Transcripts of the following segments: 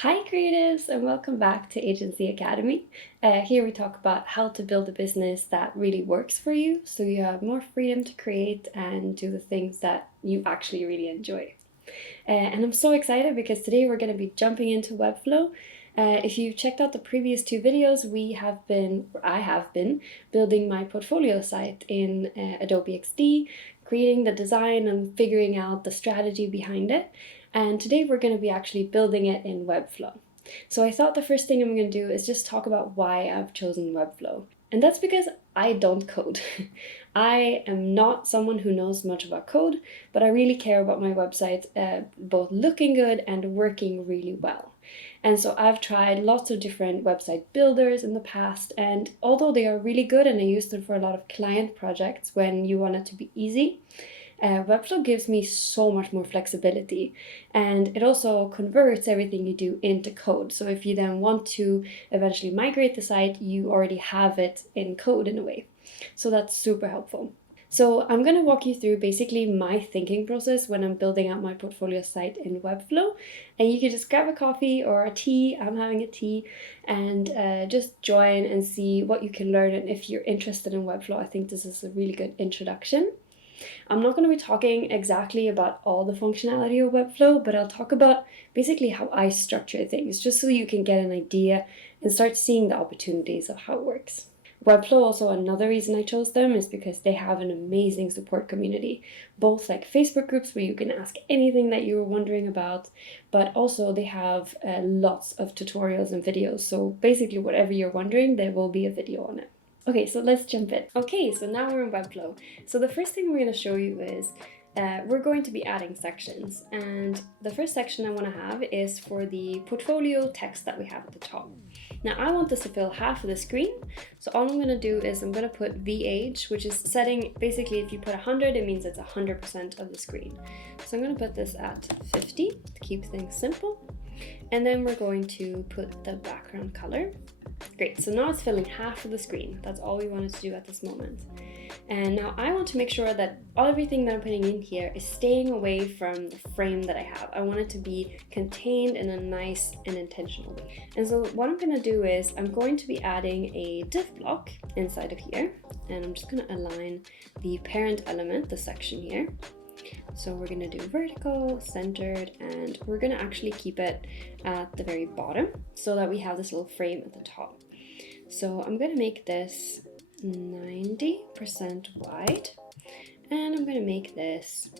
Hi creatives, and welcome back to Agency Academy. Here we talk about how to build a business that really works for you so you have more freedom to create and do the things that you actually really enjoy. And I'm so excited because today we're going to be jumping into Webflow. If you've checked out the previous two videos, I have been building my portfolio site in Adobe XD, creating the design and figuring out the strategy behind it. And today we're going to be actually building it in Webflow. So I thought the first thing I'm going to do is just talk about why I've chosen Webflow. And that's because I don't code. I am not someone who knows much about code, but I really care about my website both looking good and working really well. And so I've tried lots of different website builders in the past, and although they are really good and I use them for a lot of client projects when you want it to be easy, Webflow gives me so much more flexibility, and it also converts everything you do into code. So if you then want to eventually migrate the site, you already have it in code in a way. So that's super helpful. So I'm going to walk you through basically my thinking process when I'm building out my portfolio site in Webflow. And you can just grab a coffee or a tea, I'm having a tea, and just join and see what you can learn. And if you're interested in Webflow, I think this is a really good introduction. I'm not going to be talking exactly about all the functionality of Webflow, but I'll talk about basically how I structure things, just so you can get an idea and start seeing the opportunities of how it works. Webflow, also another reason I chose them is because they have an amazing support community, both like Facebook groups where you can ask anything that you were wondering about, but also they have lots of tutorials and videos. So basically whatever you're wondering, there will be a video on it. Okay, so let's jump in. Okay, so now we're in Webflow. So the first thing we're going to show you is we're going to be adding sections. And the first section I want to have is for the portfolio text that we have at the top. Now I want this to fill half of the screen. So all I'm going to do is I'm going to put VH, which is setting, basically if you put 100, it means it's 100% of the screen. So I'm going to put this at 50 to keep things simple. And then we're going to put the background color. Great, so now it's filling half of the screen. That's all we wanted to do at this moment. And now I want to make sure that everything that I'm putting in here is staying away from the frame that I have. I want it to be contained in a nice and intentional way. And so what I'm going to do is I'm going to be adding a div block inside of here. And I'm just going to align the parent element, the section here. So we're going to do vertical, centered, and we're going to actually keep it at the very bottom so that we have this little frame at the top. So I'm going to make this 90% wide, and I'm going to make this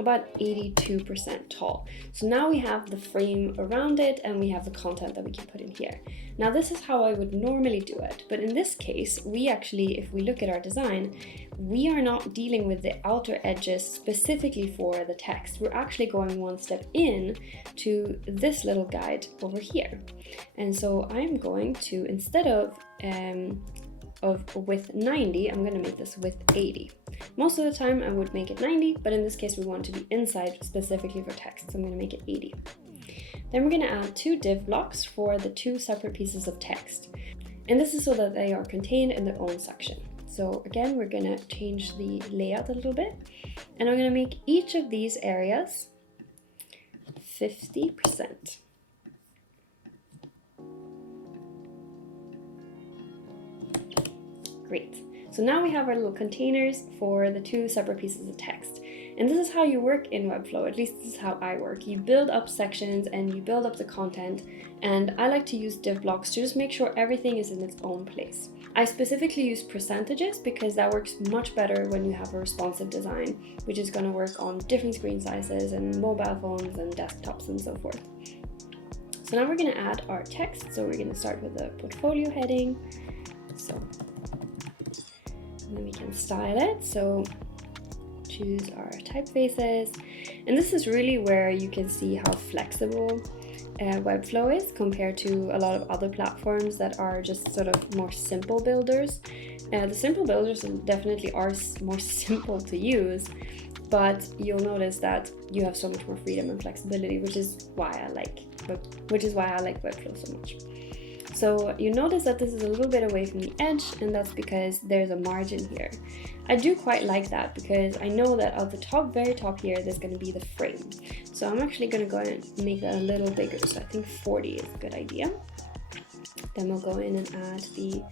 about 82% tall. So now we have the frame around it and we have the content that we can put in here. Now this is how I would normally do it, but in this case, we actually, if we look at our design, we are not dealing with the outer edges specifically for the text. We're actually going one step in to this little guide over here. And so I'm going to, instead of width 90, I'm going to make this width 80. Most of the time I would make it 90, but in this case we want to be inside specifically for text, so I'm going to make it 80. Then we're going to add two div blocks for the two separate pieces of text. And this is so that they are contained in their own section. So again, we're going to change the layout a little bit, and I'm going to make each of these areas 50%. Great. So now we have our little containers for the two separate pieces of text. And this is how you work in Webflow, at least this is how I work. You build up sections and you build up the content, and I like to use div blocks to just make sure everything is in its own place. I specifically use percentages because that works much better when you have a responsive design, which is going to work on different screen sizes and mobile phones and desktops and so forth. So now we're going to add our text. So we're going to start with the portfolio heading. And then we can style it. So choose our typefaces. And this is really where you can see how flexible Webflow is compared to a lot of other platforms that are just sort of more simple builders. The simple builders definitely are more simple to use, but you'll notice that you have so much more freedom and flexibility, which is why I like Webflow so much. So you notice that this is a little bit away from the edge, and that's because there's a margin here. I do quite like that because I know that at the top, very top here, there's going to be the frame. So I'm actually going to go and make that a little bigger. So I think 40 is a good idea. Then we'll go in and add the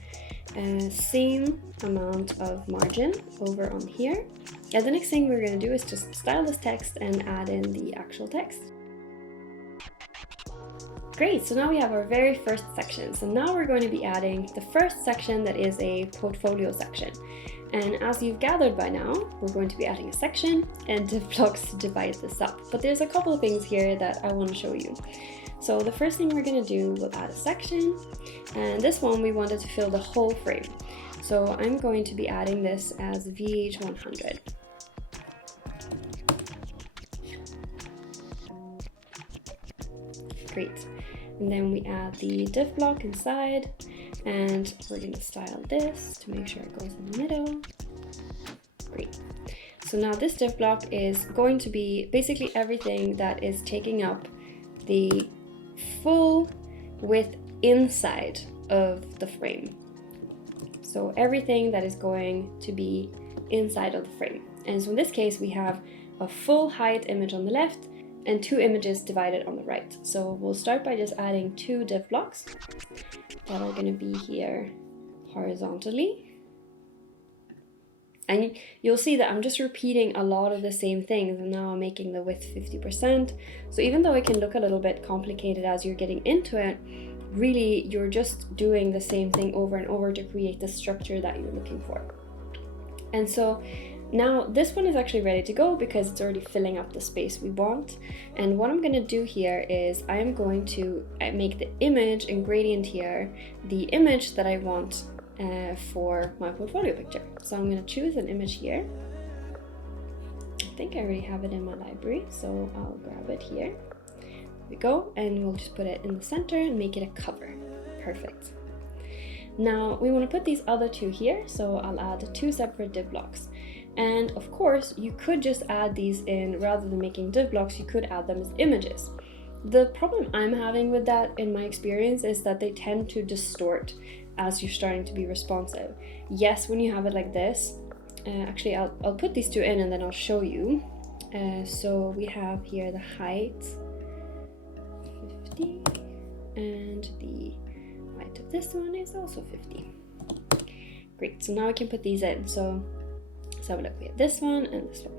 same amount of margin over on here. And the next thing we're going to do is just style this text and add in the actual text. Great, so now we have our very first section. So now we're going to be adding the first section that is a portfolio section. And as you've gathered by now, we're going to be adding a section and div blocks to divide this up. But there's a couple of things here that I want to show you. So the first thing we're going to do, we'll add a section, and this one we wanted to fill the whole frame. So I'm going to be adding this as VH100. Great. And then we add the div block inside, and we're going to style this to make sure it goes in the middle. Great. So now this div block is going to be basically everything that is taking up the full width inside of the frame. So everything that is going to be inside of the frame. And so in this case, we have a full height image on the left and 2 images divided on the right. So we'll start by just adding 2 div blocks that are going to be here horizontally. And you'll see that I'm just repeating a lot of the same things, and now I'm making the width 50%. So even though it can look a little bit complicated as you're getting into it, really you're just doing the same thing over and over to create the structure that you're looking for. And so now this one is actually ready to go because it's already filling up the space we want. And what I'm going to do here is I'm going to make the image and gradient here the image that I want for my portfolio picture. So I'm going to choose an image here. I think I already have it in my library, so I'll grab it here. There we go, and we'll just put it in the center and make it a cover. Perfect. Now we want to put these other 2 here, so I'll add 2 separate div blocks. And of course, you could just add these in, rather than making div blocks, you could add them as images. The problem I'm having with that in my experience is that they tend to distort as you're starting to be responsive. Yes, when you have it like this, actually I'll put these 2 in and then I'll show you. So we have here the height 50 and the height of this one is also 50. Great, so now I can put these in. So let's have a look. We have this one and this one.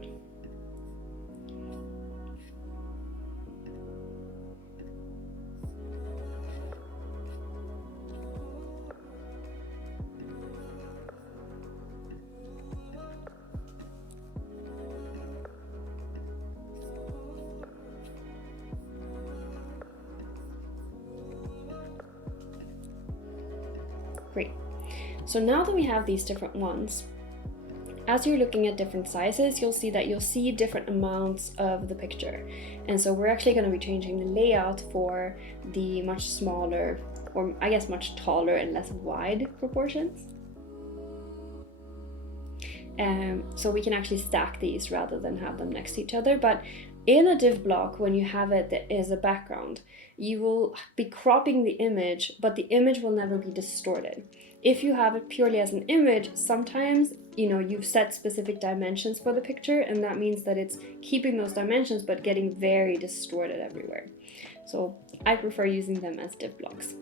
Great. So now that we have these different ones, as you're looking at different sizes, you'll see different amounts of the picture. And so we're actually going to be changing the layout for the much smaller, or I guess much taller and less wide proportions. So we can actually stack these rather than have them next to each other. But in a div block, when you have it as a background, you will be cropping the image, but the image will never be distorted. If you have it purely as an image, sometimes you've set specific dimensions for the picture, and that means that it's keeping those dimensions but getting very distorted everywhere. So I prefer using them as div blocks.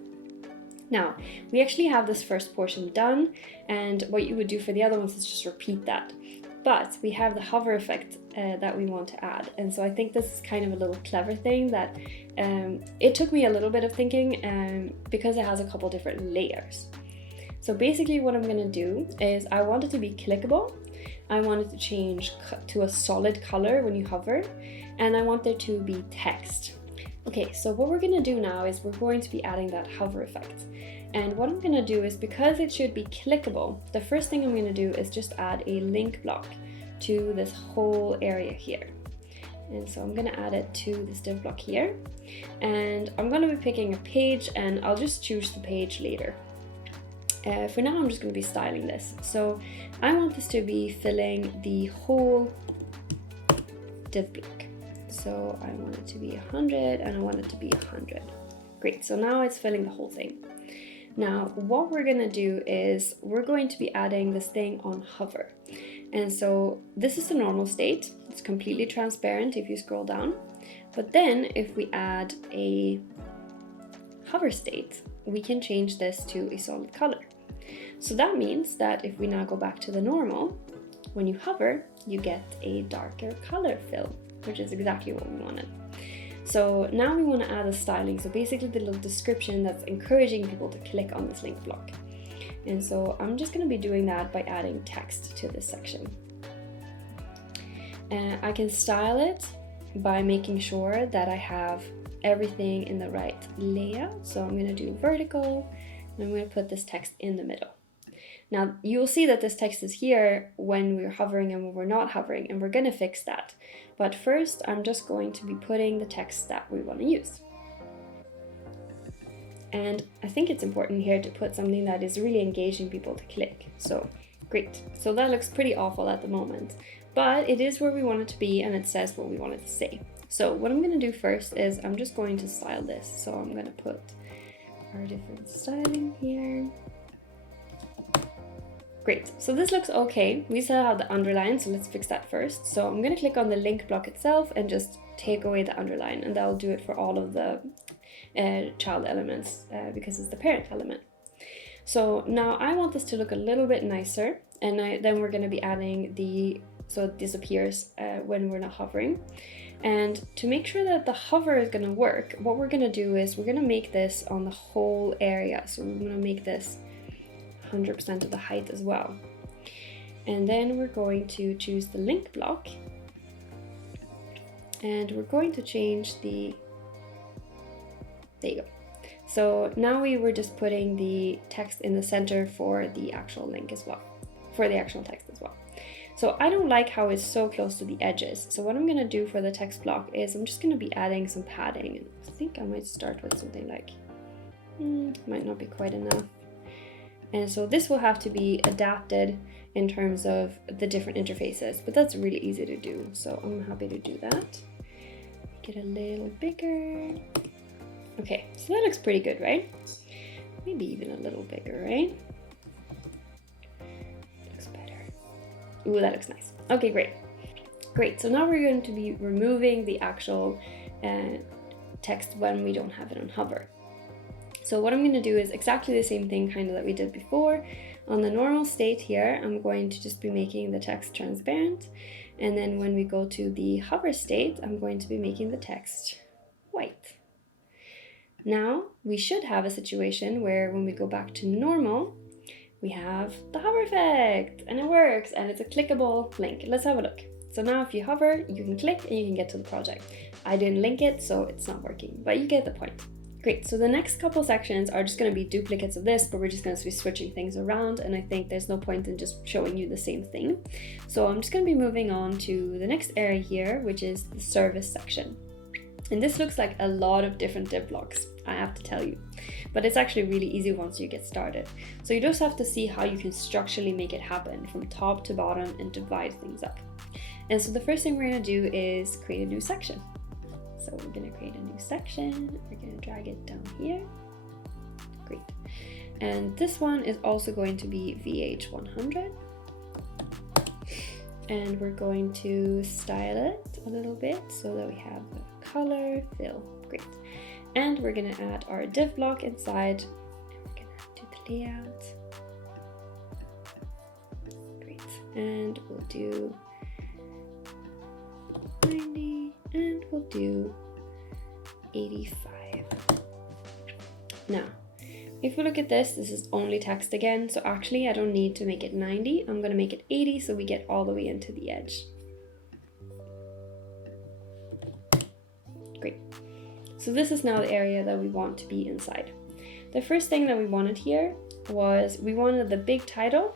Now, we actually have this first portion done, and what you would do for the other ones is just repeat that. But we have the hover effect that we want to add. And so I think this is kind of a little clever thing that it took me a little bit of thinking because it has a couple different layers. So basically what I'm going to do is I want it to be clickable. I want it to change to a solid color when you hover, and I want there to be text. Okay, so what we're going to do now is we're going to be adding that hover effect. And what I'm going to do is, because it should be clickable, the first thing I'm going to do is just add a link block to this whole area here. And so I'm going to add it to this div block here. And I'm going to be picking a page, and I'll just choose the page later. For now, I'm just going to be styling this. So I want this to be filling the whole div block. So I want it to be 100 and I want it to be 100. Great, so now it's filling the whole thing. Now, what we're gonna do is we're going to be adding this thing on hover. And so this is the normal state. It's completely transparent if you scroll down. But then if we add a hover state, we can change this to a solid color. So that means that if we now go back to the normal, when you hover, you get a darker color fill, which is exactly what we wanted. So now we want to add a styling, so basically the little description that's encouraging people to click on this link block. And so I'm just going to be doing that by adding text to this section. I can style it by making sure that I have everything in the right layout. So I'm going to do vertical, and I'm going to put this text in the middle. Now you'll see that this text is here when we're hovering and when we're not hovering, and we're going to fix that. But first, I'm just going to be putting the text that we want to use. And I think it's important here to put something that is really engaging people to click. So great. So that looks pretty awful at the moment, but it is where we want it to be and it says what we want it to say. So what I'm going to do first is I'm just going to style this. So I'm going to put our different styling here. Great, so this looks okay. We still have the underline, so let's fix that first. So I'm going to click on the link block itself and just take away the underline, and that'll do it for all of the child elements because it's the parent element. So now I want this to look a little bit nicer, and then we're going to be adding so it disappears when we're not hovering. And to make sure that the hover is going to work, what we're going to do is we're going to make this on the whole area. So we're going to make this 100% of the height as well. And then we're going to choose the link block, and we're going to change there you go. So now we were just putting the text in the center for the actual link as well, for the actual text as well. So I don't like how it's so close to the edges. So what I'm going to do for the text block is I'm just going to be adding some padding. And I think I might start with something like, might not be quite enough. And so this will have to be adapted in terms of the different interfaces, but that's really easy to do. So I'm happy to do that. Make it a little bigger. Okay, so that looks pretty good, right? Maybe even a little bigger, right? Looks better. Ooh, that looks nice. Okay, great. Great, so now we're going to be removing the actual text when we don't have it on hover. So what I'm going to do is exactly the same thing kind of that we did before. On the normal state here, I'm going to just be making the text transparent. And then when we go to the hover state, I'm going to be making the text white. Now we should have a situation where when we go back to normal, we have the hover effect and it works and it's a clickable link. Let's have a look. So now if you hover, you can click and you can get to the project. I didn't link it, so it's not working, but you get the point. Great, so the next couple sections are just going to be duplicates of this, but we're just going to be switching things around, and I think there's no point in just showing you the same thing. So I'm just going to be moving on to the next area here, which is the service section. And this looks like a lot of different div blocks, I have to tell you, but it's actually really easy once you get started. So you just have to see how you can structurally make it happen from top to bottom and divide things up. And so the first thing we're going to do is create a new section. So we're going to create a new section, we're going to drag it down here. Great. And this one is also going to be VH100. And we're going to style it a little bit so that we have the color fill. Great. And we're going to add our div block inside. And we're going to do the layout. Great. And we'll do 90 and we'll do 85. Now, if we look at this, this is only text again. So actually I don't need to make it 90. I'm going to make it 80 so we get all the way into the edge. Great. So this is now the area that we want to be inside. The first thing that we wanted here was we wanted the big title,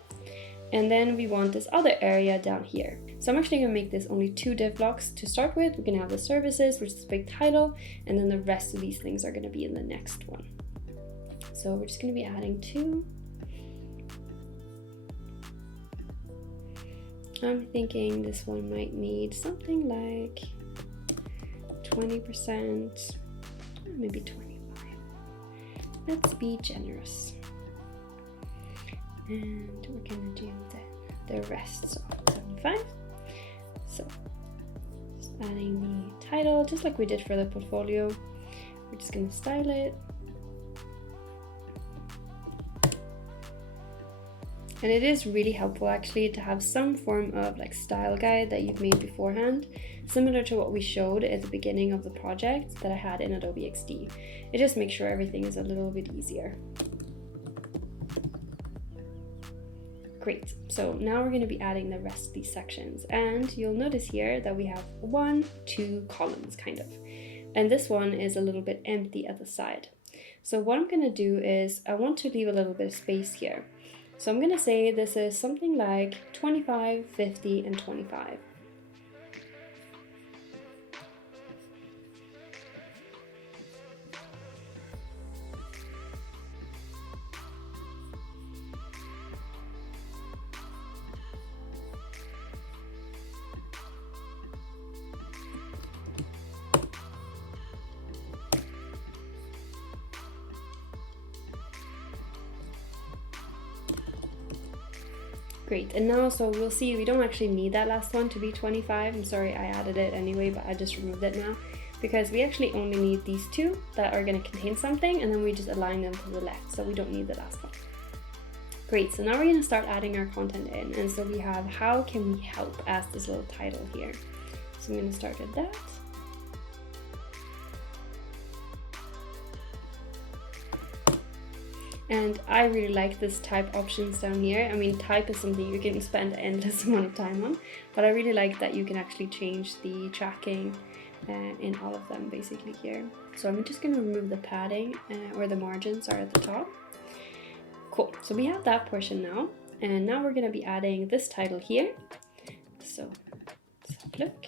and then we want this other area down here. So I'm actually going to make this only 2 div blocks to start with. We're going to have the services, which is the big title, and then the rest of these things are going to be in the next one. So we're just going to be adding 2. I'm thinking this one might need something like 20%, maybe 25. Let's be generous. And we're gonna do the rest, so 75. So just adding the title, just like we did for the portfolio. We're just gonna style it. And it is really helpful actually to have some form of like style guide that you've made beforehand, similar to what we showed at the beginning of the project that I had in Adobe XD. It just makes sure everything is a little bit easier. Great, so now we're going to be adding the rest of these sections, and you'll notice here that we have 2 columns kind of, and this one is a little bit empty at the side. So what I'm going to do is I want to leave a little bit of space here. So I'm going to say this is something like 25, 50, and 25. Great, and now so we'll see we don't actually need that last one to be 25. I'm sorry, I added it anyway, but I just removed it now because we actually only need these 2 that are going to contain something, and then we just align them to the left, so we don't need the last one. Great, so now we're going to start adding our content in, and so we have how can we help as this little title here. So I'm going to start with that. And I really like this type options down here. I mean, type is something you can spend an endless amount of time on, but I really like that you can actually change the tracking in all of them basically here. So I'm just going to remove the padding or the margins are at the top. Cool, so we have that portion now, and now we're going to be adding this title here. So let's have a look.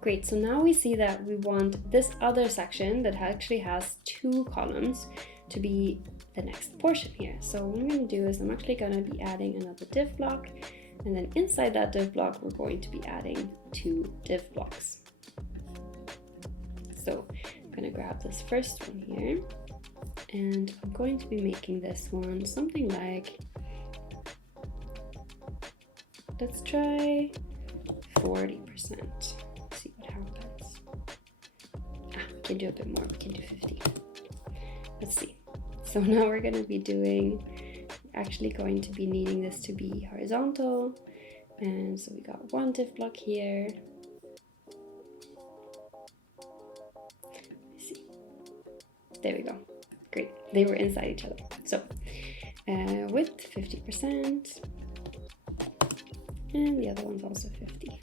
Great, so now we see that we want this other section that actually has 2 columns to be the next portion here. So what I'm going to do is I'm actually going to be adding another div block, and then inside that div block we're going to be adding 2 div blocks. So I'm going to grab this first one here, and I'm going to be making this one something like, let's try 40%. See what happens. We can do a bit more, we can do 50. Let's see. So now we're going to be actually going to be needing this to be horizontal, and so we got 1 div block here. Let's see. There we go. Great, they were inside each other. So width 50%, and the other one's also 50.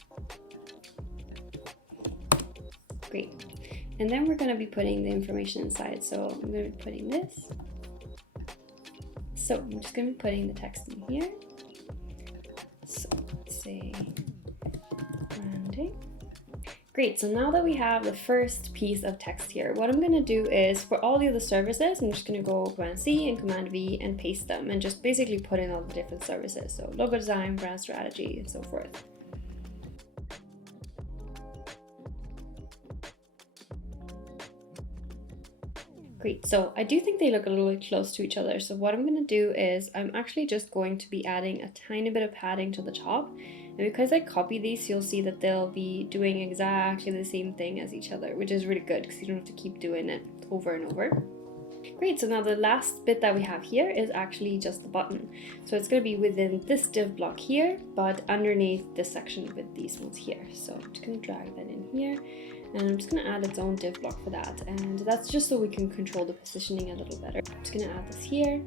Great, and then we're going to be putting the information inside. So I'm going to be putting this. So I'm just going to be putting the text in here. So let's say branding. Great, so now that we have the first piece of text here, what I'm going to do is for all the other services, I'm just going to go Command C and Command V and paste them and just basically put in all the different services. So logo design, brand strategy, and so forth. Great, so I do think they look a little bit close to each other. So what I'm going to do is I'm actually just going to be adding a tiny bit of padding to the top. And because I copy these, you'll see that they'll be doing exactly the same thing as each other, which is really good because you don't have to keep doing it over and over. Great, so now the last bit that we have here is actually just the button. So it's going to be within this div block here, but underneath this section with these ones here. So I'm just going to drag that in here. And I'm just going to add its own div block for that, and that's just so we can control the positioning a little better. I'm just going to add this here,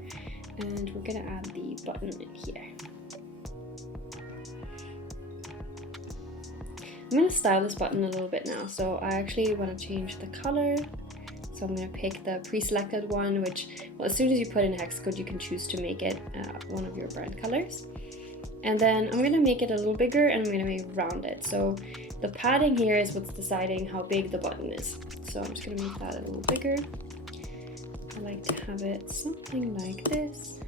and we're going to add the button in here. I'm going to style this button a little bit now, so I actually want to change the color. So I'm going to pick the pre-selected one, which, well, as soon as you put in hex code, you can choose to make it one of your brand colors. And then I'm going to make it a little bigger, and I'm going to make it rounded. So the padding here is what's deciding how big the button is. So I'm just going to make that a little bigger. I like to have it something like this.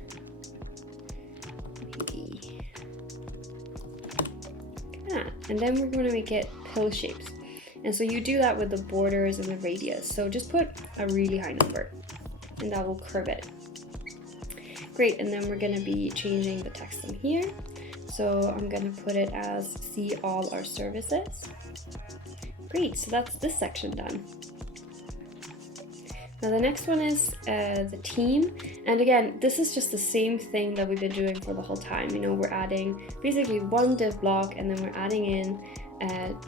Maybe that. and then we're going to make it pill shapes. And so you do that with the borders and the radius. So just put a really high number and that will curve it. Great, and then we're going to be changing the text in here. So I'm going to put it as see all our services. Great, so that's this section done. Now the next one is the team, and again this is just the same thing that we've been doing for the whole time. You know, we're adding basically one div block, and then we're adding in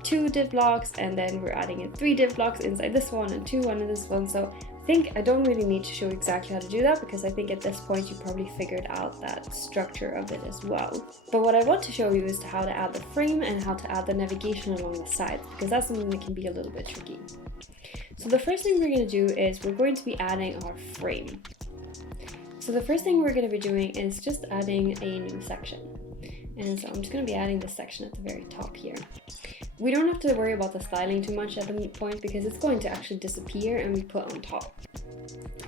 2 div blocks, and then we're adding in 3 div blocks inside this one and 2 under this one. So I think I don't really need to show exactly how to do that, because I think at this point you probably figured out that structure of it as well. But what I want to show you is how to add the frame and how to add the navigation along the sides, because that's something that can be a little bit tricky. So the first thing we're going to do is we're going to be adding our frame. So the first thing we're going to be doing is just adding a new section. And so I'm just going to be adding this section at the very top here. We don't have to worry about the styling too much at the point, because it's going to actually disappear and we put on top.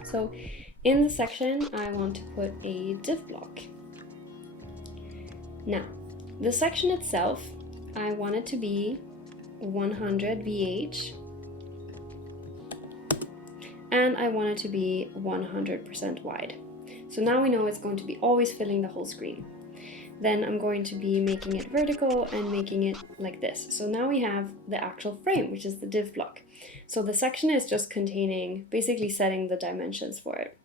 So in the section, I want to put a div block. Now, the section itself, I want it to be 100 VH, and I want it to be 100% wide. So now we know it's going to be always filling the whole screen. Then I'm going to be making it vertical and making it like this. So now we have the actual frame, which is the div block. So the section is just containing, basically setting the dimensions for it.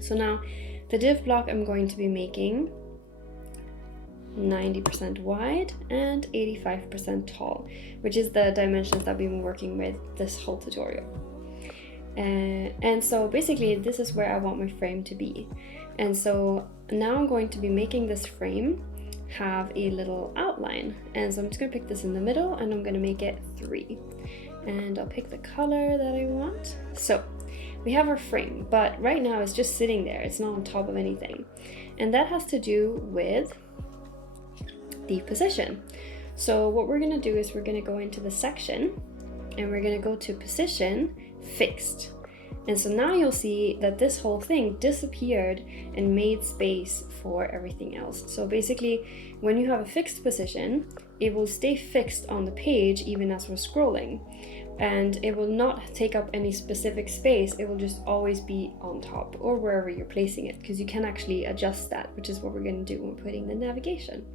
So now the div block I'm going to be making 90% wide and 85% tall, which is the dimensions that we've been working with this whole tutorial. And so basically this is where I want my frame to be. And so now I'm going to be making this frame have a little outline. And so I'm just going to pick this in the middle and I'm going to make it 3. And I'll pick the color that I want. So we have our frame, but right now it's just sitting there. It's not on top of anything. And that has to do with the position. So what we're going to do is we're going to go into the section and we're going to go to position fixed. And so now you'll see that this whole thing disappeared and made space for everything else. So basically, when you have a fixed position, it will stay fixed on the page even as we're scrolling. And it will not take up any specific space. It will just always be on top or wherever you're placing it, because you can actually adjust that, which is what we're going to do when we're putting the navigation.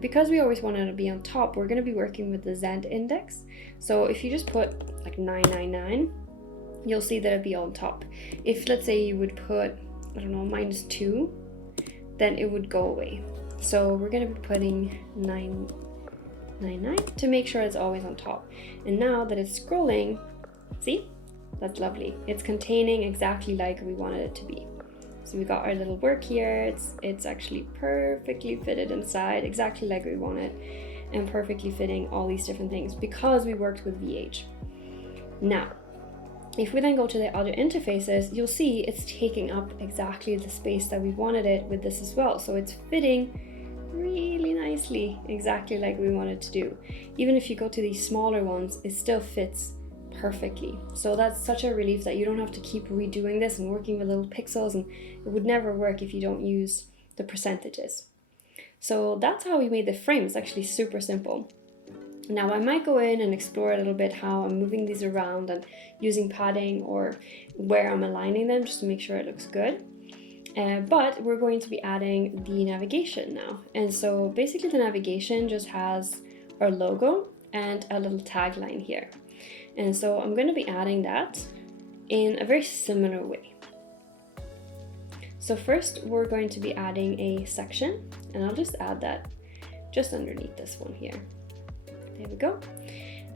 Because we always want it to be on top, we're going to be working with the Z index. So if you just put like 999, you'll see that it'll be on top. If let's say you would put, I don't know, -2, then it would go away. So we're going to be putting 999 to make sure it's always on top. And now that it's scrolling, see, that's lovely. It's containing exactly like we wanted it to be. So we got our little work here. It's actually perfectly fitted inside, exactly like we want it, and perfectly fitting all these different things because we worked with VH. Now, if we then go to the other interfaces, you'll see it's taking up exactly the space that we wanted it with this as well. So it's fitting really nicely, exactly like we wanted to do. Even if you go to these smaller ones, it still fits perfectly. So that's such a relief that you don't have to keep redoing this and working with little pixels, and it would never work if you don't use the percentages. So that's how we made the frame. It's actually super simple. Now I might go in and explore a little bit how I'm moving these around and using padding or where I'm aligning them just to make sure it looks good. But we're going to be adding the navigation now. And so basically the navigation just has our logo and a little tagline here. And so I'm going to be adding that in a very similar way. So first we're going to be adding a section, and I'll just add that just underneath this one here. There we go.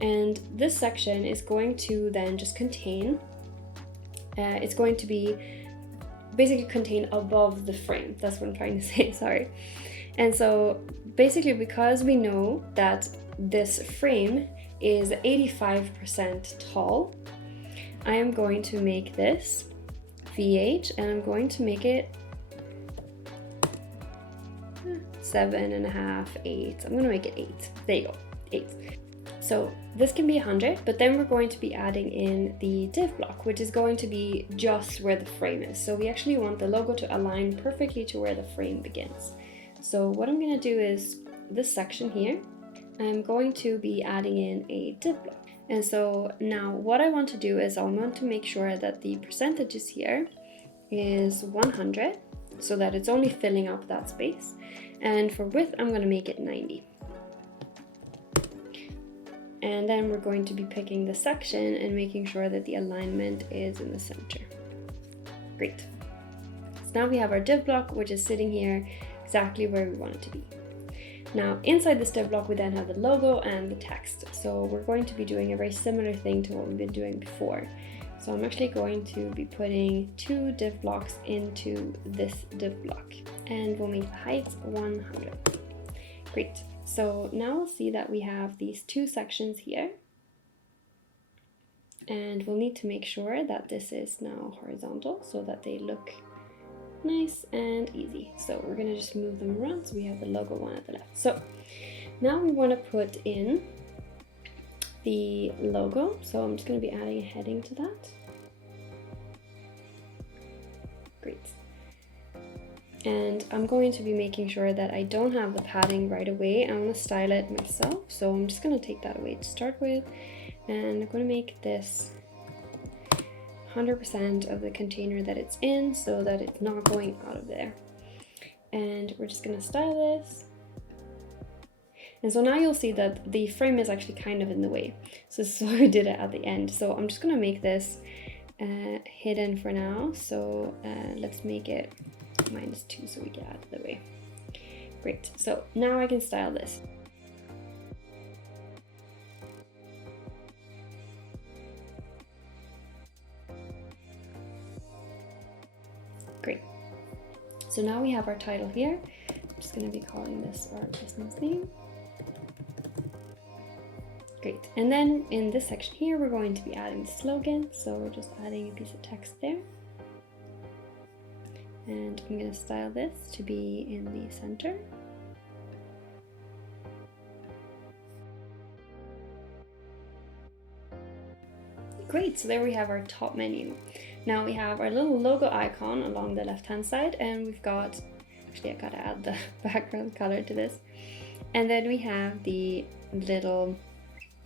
And this section is going to then just contain, it's going to be basically contain above the frame. That's what I'm trying to say, sorry. And so basically, because we know that this frame is 85% tall, I am going to make this VH and I'm going to make it 7.5, 8. I'm going to make it 8. There you go, 8. So this can be 100, but then we're going to be adding in the div block, which is going to be just where the frame is. So we actually want the logo to align perfectly to where the frame begins. So what I'm going to do is this section here, I'm going to be adding in a div block. And so now what I want to do is I want to make sure that the percentages here is 100 so that it's only filling up that space. And for width, I'm going to make it 90. And then we're going to be picking the section and making sure that the alignment is in the center. Great. So now we have our div block, which is sitting here exactly where we want it to be. Now inside this div block we then have the logo and the text. So we're going to be doing a very similar thing to what we've been doing before. So I'm actually going to be putting 2 div blocks into this div block, and we'll make the height 100. Great. So now we'll see that we have these 2 sections here, and we'll need to make sure that this is now horizontal so that they look nice and easy. So we're going to just move them around so we have the logo one at the left. So now we want to put in the logo, so I'm just going to be adding a heading to that. Great. And I'm going to be making sure that I don't have the padding right away. I want to style it myself, so I'm just going to take that away to start with, and I'm going to make this 100% of the container that it's in so that it's not going out of there. And we're just going to style this. And so now you'll see that the frame is actually kind of in the way. So this is why we did it at the end. So I'm just going to make this hidden for now. So let's make it -2 so we get out of the way. Great. So now I can style this. Great. So now we have our title here. I'm just going to be calling this our business name. Great. And then in this section here, we're going to be adding the slogan. So we're just adding a piece of text there. And I'm going to style this to be in the center. Great, so there we have our top menu. Now we have our little logo icon along the left hand side, and we've got, actually I gotta add the background color to this. And then we have the little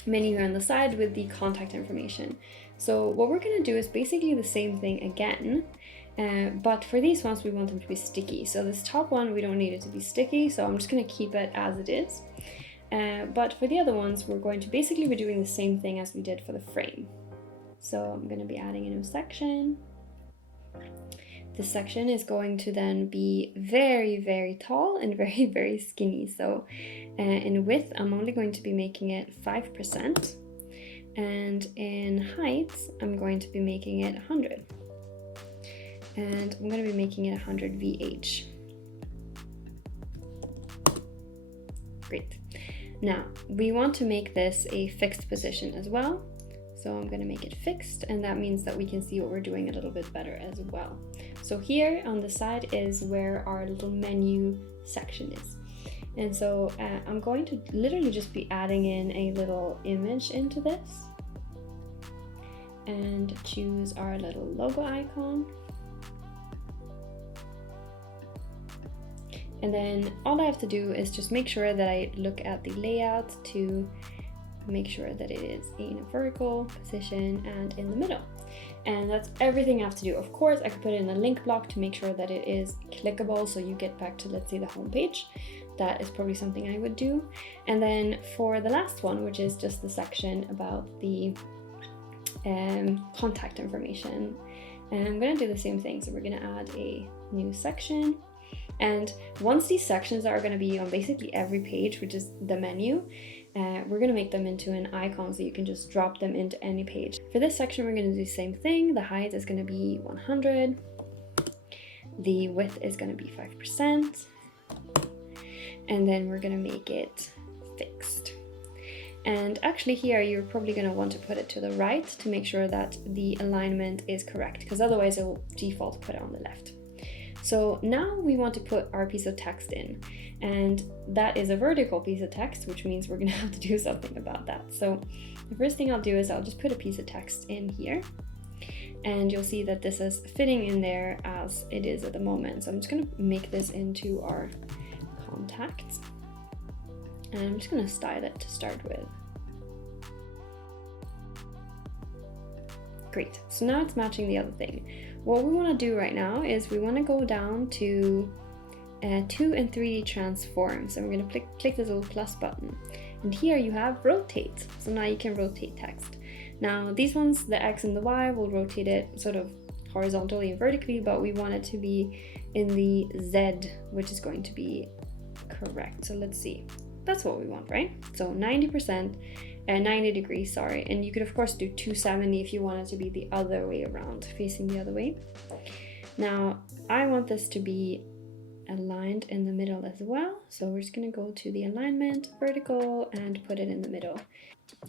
menu on the side with the contact information. So what we're gonna do is basically the same thing again, but for these ones we want them to be sticky. So this top one, we don't need it to be sticky, so I'm just gonna keep it as it is. But for the other ones, we're going to basically be doing the same thing as we did for the frame. So I'm going to be adding a new section. This section is going to then be very, very tall and very, very skinny. So in width, I'm only going to be making it 5%. And in height, I'm going to be making it 100. And I'm going to be making it 100 VH. Great. Now, we want to make this a fixed position as well. So I'm going to make it fixed, and that means that we can see what we're doing a little bit better as well. So here on the side is where our little menu section is. And so I'm going to literally just be adding in a little image into this and choose our little logo icon. And then all I have to do is just make sure that I look at the layout to make sure that it is in a vertical position and in the middle. And that's everything I have to do. Of course, I could put in a link block to make sure that it is clickable so you get back to, let's say, the home page. That is probably something I would do. And then for the last one, which is just the section about the contact information, and I'm going to do the same thing. So we're going to add a new section. And once these sections are going to be on basically every page, which is the menu, we're going to make them into an icon so you can just drop them into any page. For this section, we're going to do the same thing. The height is going to be 100. The width is going to be 5%. And then we're going to make it fixed. And actually here, you're probably going to want to put it to the right to make sure that the alignment is correct, because otherwise it will default put it on the left. So now we want to put our piece of text in, and that is a vertical piece of text, which means we're going to have to do something about that. So the first thing I'll do is I'll just put a piece of text in here, and you'll see that this is fitting in there as it is at the moment. So I'm just going to make this into our contacts, And I'm just going to style it to start with. Great, so now it's matching the other thing. What we want to do right now is we want to go down to 2 and 3D transform. So we're going to click this little plus button. And here you have rotate. So now you can rotate text. Now these ones, the X and the Y, will rotate it sort of horizontally and vertically, but we want it to be in the Z, which is going to be correct. So let's see. That's what we want, right? So 90%, 90 degrees, sorry. And you could of course do 270 if you want it to be the other way around, facing the other way. Now I want this to be aligned in the middle as well. So we're just going to go to the alignment, vertical, and put it in the middle.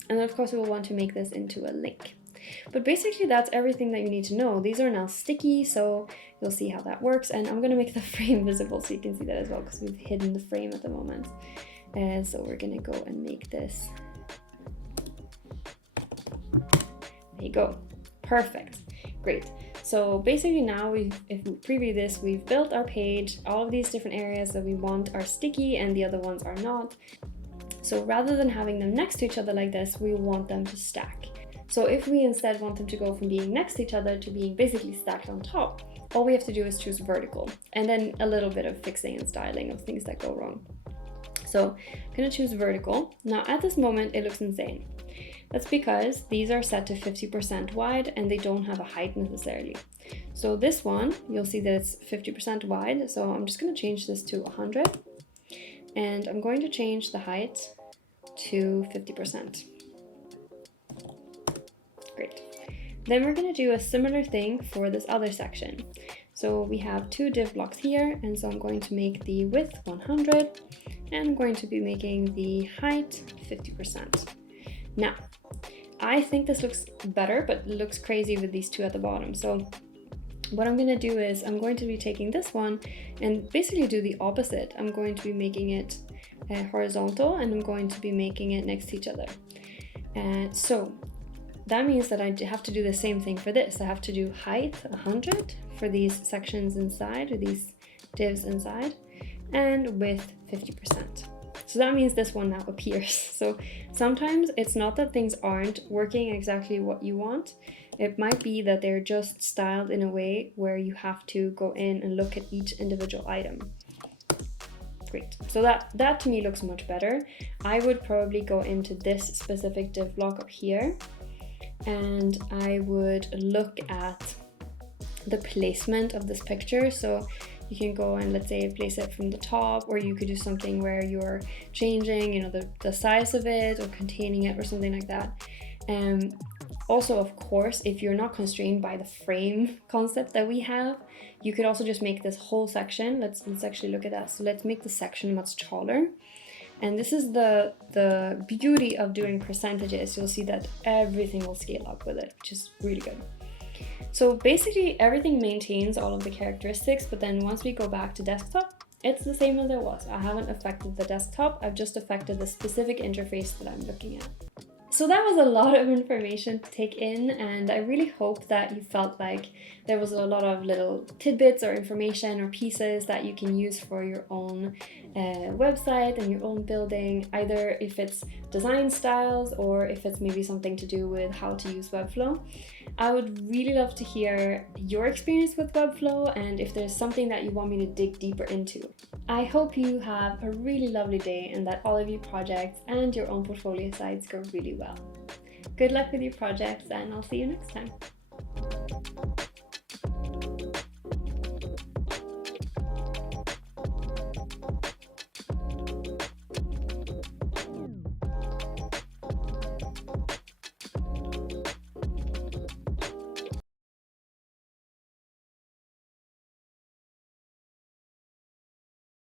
And then of course we'll want to make this into a link. But basically that's everything that you need to know. These are now sticky, so you'll see how that works. And I'm going to make the frame visible so you can see that as well, because we've hidden the frame at the moment. And so we're going to go and make this. There you go. Perfect. Great. So basically now if we preview this, we've built our page. All of these different areas that we want are sticky and the other ones are not. So rather than having them next to each other like this, we want them to stack. So if we instead want them to go from being next to each other to being basically stacked on top, all we have to do is choose vertical and then a little bit of fixing and styling of things that go wrong. So I'm going to choose vertical. Now at this moment it looks insane. That's because these are set to 50% wide and they don't have a height necessarily. So this one, you'll see that it's 50% wide. So I'm just going to change this to 100 and I'm going to change the height to 50%. Great. Then we're going to do a similar thing for this other section. So we have 2 div blocks here, and so I'm going to make the width 100 and I'm going to be making the height 50%. Now, I think this looks better, but it looks crazy with these 2 at the bottom. So what I'm going to do is I'm going to be taking this one and basically do the opposite. I'm going to be making it horizontal and I'm going to be making it next to each other. So that means that I have to do the same thing for this. I have to do height 100 for these sections inside, or these divs inside, and width 50%. So that means this one now appears. So sometimes it's not that things aren't working exactly what you want. It might be that they're just styled in a way where you have to go in and look at each individual item. Great. So that to me looks much better. I would probably go into this specific div block up here and I would look at the placement of this picture. So you can go and let's say place it from the top, or you could do something where you're changing, you know, the size of it or containing it or something like that. Also, of course, if you're not constrained by the frame concept that we have, you could also just make this whole section. Let's actually look at that. So let's make the section much taller. And this is the beauty of doing percentages. You'll see that everything will scale up with it, which is really good. So basically everything maintains all of the characteristics, but then once we go back to desktop, it's the same as it was. I haven't affected the desktop, I've just affected the specific interface that I'm looking at. So that was a lot of information to take in, and I really hope that you felt like there was a lot of little tidbits or information or pieces that you can use for your own website and your own building, either if it's design styles or if it's maybe something to do with how to use Webflow. I would really love to hear your experience with Webflow and if there's something that you want me to dig deeper into. I hope you have a really lovely day and that all of your projects and your own portfolio sites go really well. Good luck with your projects, and I'll see you next time.